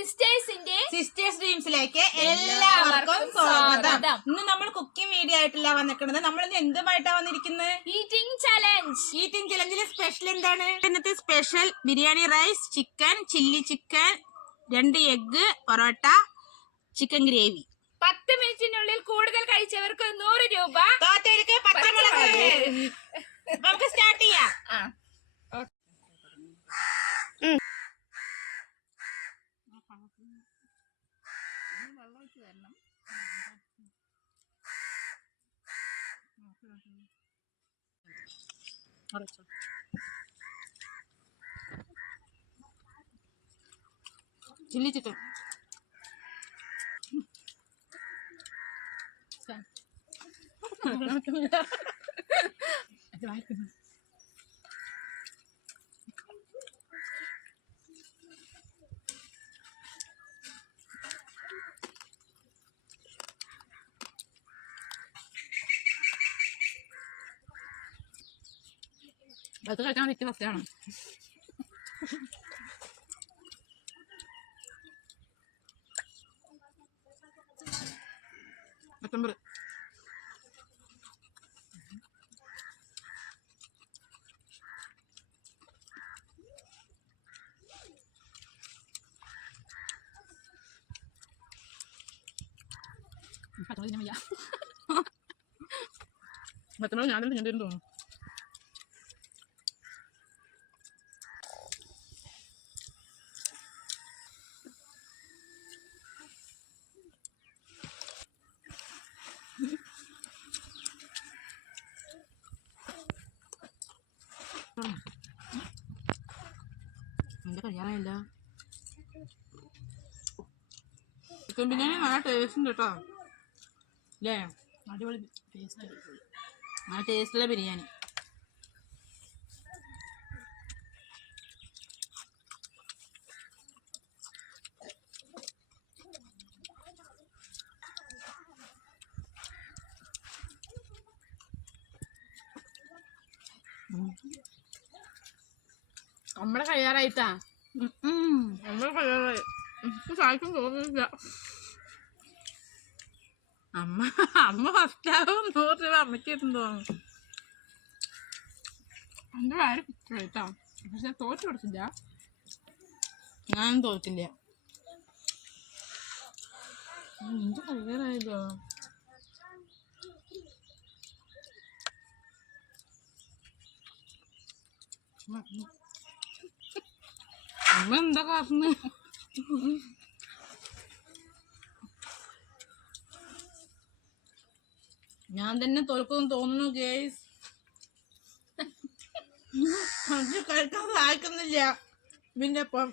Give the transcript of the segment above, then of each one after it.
Sisters ഡ്രീംസിലേക്ക് എല്ലാവർക്കും സ്വാഗതം. ഇന്ന് നമ്മൾ കുക്കിംഗ് വീഡിയോ ആയിട്ടില്ല വന്നിരിക്കുന്നത്. നമ്മൾ ഇന്ന് എന്തുമായിട്ടാ വന്നിരിക്കുന്നത്? ഈറ്റിംഗ് ചലഞ്ചിലെ സ്പെഷ്യൽ എന്താണ്? ഇന്നത്തെ special biryani rice, chicken, chilli chicken, 2 egg, parotta, chicken gravy. 10 മിനിറ്റിനുള്ളിൽ കൂടുതൽ കഴിച്ചവർക്ക് 100 രൂപ, തോറ്റവർക്ക് പച്ചമുളക്. നമുക്ക് സ്റ്റാർട്ട് ചെയ്യാം. ചില്ലി ചിക്കൻ അത് കഴിക്കാൻ പറ്റിയ ഫസ്റ്റാണ്. സെപ്റ്റംബർ ഞാനല്ലേ ഞാൻ തോന്നുന്നു. എന്റെ കഴിയാറായില്ല. ചിക്കൻ ബിരിയാണി നല്ല ടേസ്റ്റ് ഉണ്ട് കേട്ടോ, അല്ലേ? അടിപൊളി ടേസ്റ്റ്, നല്ല ടേസ്റ്റുള്ള ബിരിയാണി. നമ്മളെ കഴിയാറായിട്ടാ. നമ്മളെ കഴിയാറായി. എനിക്ക് സഹായിക്കും തോന്നുന്നില്ല. അമ്മ ഫസ്റ്റാവും 100 രൂപ അമ്മയ്ക്ക് എത്തും തോന്നുന്നു. എന്റെ കാര്യം കേട്ടോ, പക്ഷെ തോറ്റു കൊടുത്തില്ല. ഞാനും തോറ്റില്ല. എനിക്ക് കഴിയാറായല്ലോ. അമ്മ എന്താ കാട്ടുന്നത്? ഞാൻ തന്നെ തോൽക്കുന്നു തോന്നുന്നു ഗേസ്. അത് കഴിക്കാൻ സഹായിക്കുന്നില്ല. പിന്നെ ഇപ്പം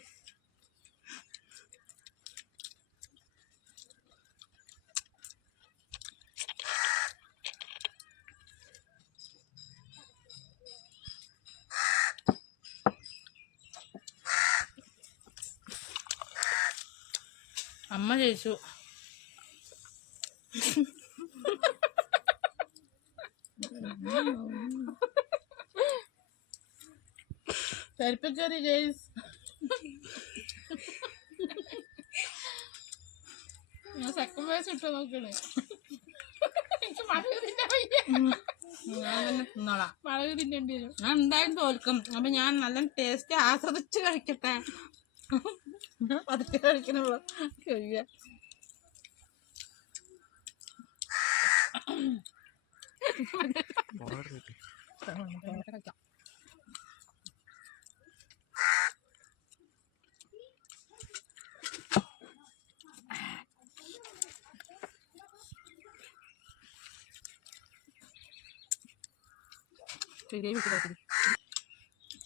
അമ്മ ജയിച്ചു. പരിപ്പിക്കറി ഗൈസ്. ഞാൻ സെക്കൻഡ് വയസ്സ് ഇട്ട് നോക്കണേ. എനിക്ക് മുളക് തിന്നോളാം. മുളക് തിന്നേണ്ടി വരും. ഞാൻ എന്തായാലും തോൽക്കും. അപ്പൊ ഞാൻ നല്ല ടേസ്റ്റ് ആസ്വദിച്ച് കഴിക്കട്ടെ. പതുക്കെ കഴിക്കണുള്ളൂ. കഴിയ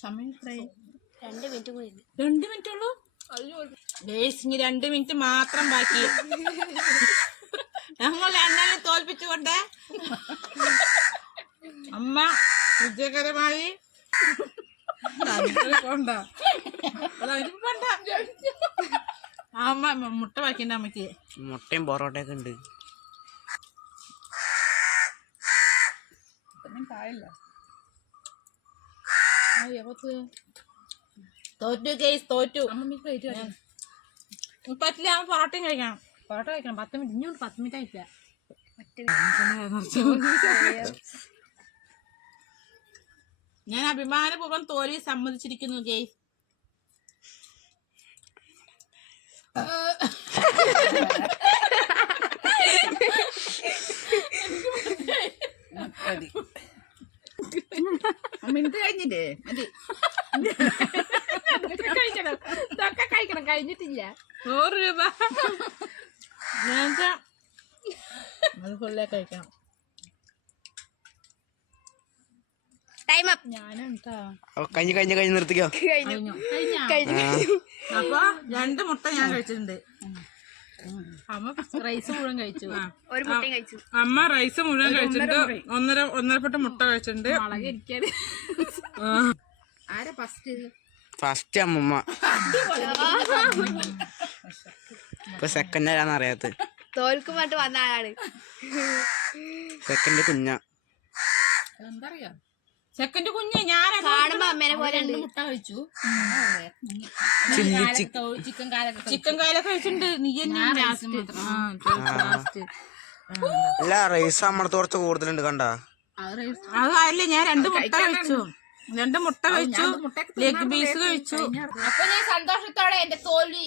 സമയം എത്രയായി? 2 മിനിറ്റ് കൂടി. 2 മിനിറ്റ് ഉള്ളൂ. ഇനി 2 മിനിറ്റ് മാത്രം ബാക്കി. ഞങ്ങൾ എണ്ണനെ തോൽപ്പിച്ചുകൊണ്ട് അമ്മ വിജയകരമായി അമ്മ മുട്ട ബാക്കിണ്ട്. അമ്മക്ക് മുട്ടയും പൊറോട്ടയൊക്കെ ഉണ്ട്. തോറ്റു ഗൈസ്, തോറ്റു. പറ്റില്ല, ഞാൻ പൊറോട്ടയും കഴിക്കണം. പൊറോട്ട കഴിക്കണം. 10 മിനിറ്റ്, ഇനിയും 10 മിനിറ്റ് ആയിട്ടില്ല. ഞാൻ അഭിമാനപൂർവ്വം തോൽവി സമ്മതിച്ചിരിക്കുന്നു ഗെയ്സ്. മിനിറ്റ് കഴിഞ്ഞില്ലേ? മതി. കഴിക്കണം, ഇതൊക്കെ കഴിക്കണം, കഴിഞ്ഞിട്ടില്ല. 100 രൂപ ഞാൻ അത് ഫുള്ളേ കഴിക്കണം. ഞാനും കേട്ടോ കഴിഞ്ഞ് നിർത്തിക്കോ. അപ്പൊ 2 മുട്ട ഞാൻ കഴിച്ചിട്ടുണ്ട്. അമ്മ റൈസ് മുഴുവൻ കഴിച്ചു. അമ്മ റൈസ് മുഴുവൻ കഴിച്ചിട്ടുണ്ട്. ഒന്നരപ്പെട്ട മുട്ട കഴിച്ചിട്ടുണ്ട്. മുളക് ഇരിക്കാതെ ആരാ ഫസ്റ്റ്? ഫസ്റ്റ് അമ്മമ്മ. ഇപ്പൊ സെക്കൻഡ് ആരാന്ന് അറിയാത്ത. തോൽക്കുമ്പോട്ട് വന്ന ആളാണ്. സെക്കൻഡ് കുഞ്ഞ. എന്താ അറിയാ, സെക്കൻഡ് കുഞ്ഞ് ഞാൻ കാണുമ്പോ അമ്മേനെ പോലെ ഉണ്ട്. മുട്ട കഴിച്ചു, ചിക്കൻ കാലൊക്കെ കഴിച്ചിട്ടുണ്ട്. നീ അല്ല റൈസ് നമ്മളത്തെ കുറച്ച് കൂടുതലുണ്ട് കണ്ട. അതല്ലേ ഞാൻ 2 മുട്ട കഴിച്ചു. 2 മുട്ട കഴിച്ചു. ലെഗ് പീസ് കഴിച്ചു. അപ്പൊ ഞാൻ സന്തോഷത്തോടെ എന്റെ തോൽവി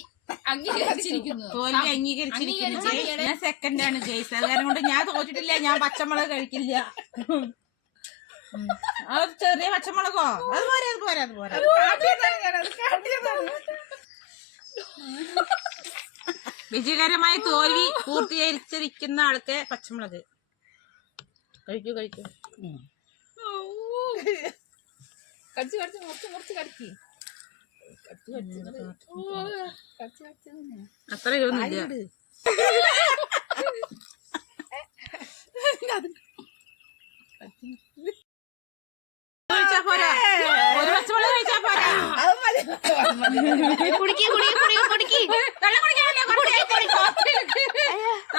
അംഗീകരിച്ചിരിക്കുന്നു. തോൽവി അംഗീകരിച്ചിരിക്കുന്നു. ഞാൻ സെക്കൻഡ് ആണ് ജയിച്ച. അത് കാരണം കൊണ്ട് ഞാൻ തോറ്റിട്ടില്ല. ഞാൻ പച്ചമുളക് കഴിക്കില്ല. അത് ചെറിയ പച്ചമുളകോ? അത് പോരെ. വിജയകരമായി തോൽവി പൂർത്തീകരിച്ചിരിക്കുന്ന ആൾക്ക് പച്ചമുളക് കഴിക്കൂ. കടിച്ചു മുറിച്ച് കടിക്കി. അത്ര ഇതൊന്നുമില്ല. കഴിച്ചാ പോരാ, ഒരു പച്ചമുളക് കഴിച്ചാ പോരാ. കുടിക്കി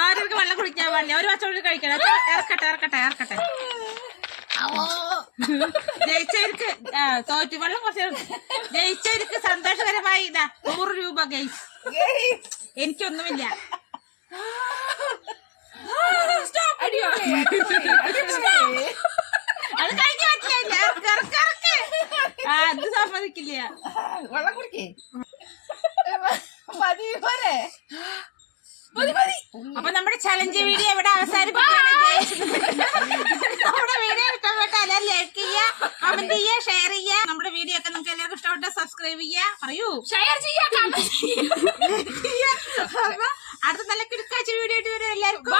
ആർക്ക് വെള്ളം കുടിക്കാൻ പാടില്ല. ഒരു പച്ചമുളക് കഴിക്കണം. ഇറക്കട്ടെ. ജയിച്ചവർക്ക് തോറ്റു വെള്ളം കുറച്ച്. ജയിച്ചവർക്ക് സന്തോഷകരമായി 100 രൂപ ഗൈസ്. എനിക്കൊന്നുമില്ല. അത് കഴിഞ്ഞ പറ്റില്ല. അത് സമ്മതിക്കില്ല. വെള്ളം കുടിക്കേ. അപ്പൊ നമ്മുടെ ചലഞ്ച് വീഡിയോ ഇവിടെ അവസാനിപ്പിക്കുകയാണ്. നമ്മുടെ വീഡിയോ ഇഷ്ടപ്പെട്ടാൽ ലൈക്ക് ചെയ്യുക, കമന്റ് ചെയ്യുക, ഷെയർ ചെയ്യുക. നമ്മുടെ വീഡിയോ ഒക്കെ നിങ്ങൾക്ക് എല്ലാവർക്കും ഇഷ്ടപ്പെട്ട സബ്സ്ക്രൈബ് ചെയ്യുക. പറയൂ, ഷെയർ ചെയ്യാ, അടുത്ത നല്ല കിടക്കാച്ച വീഡിയോ ആയിട്ട് വരും. എല്ലാവർക്കും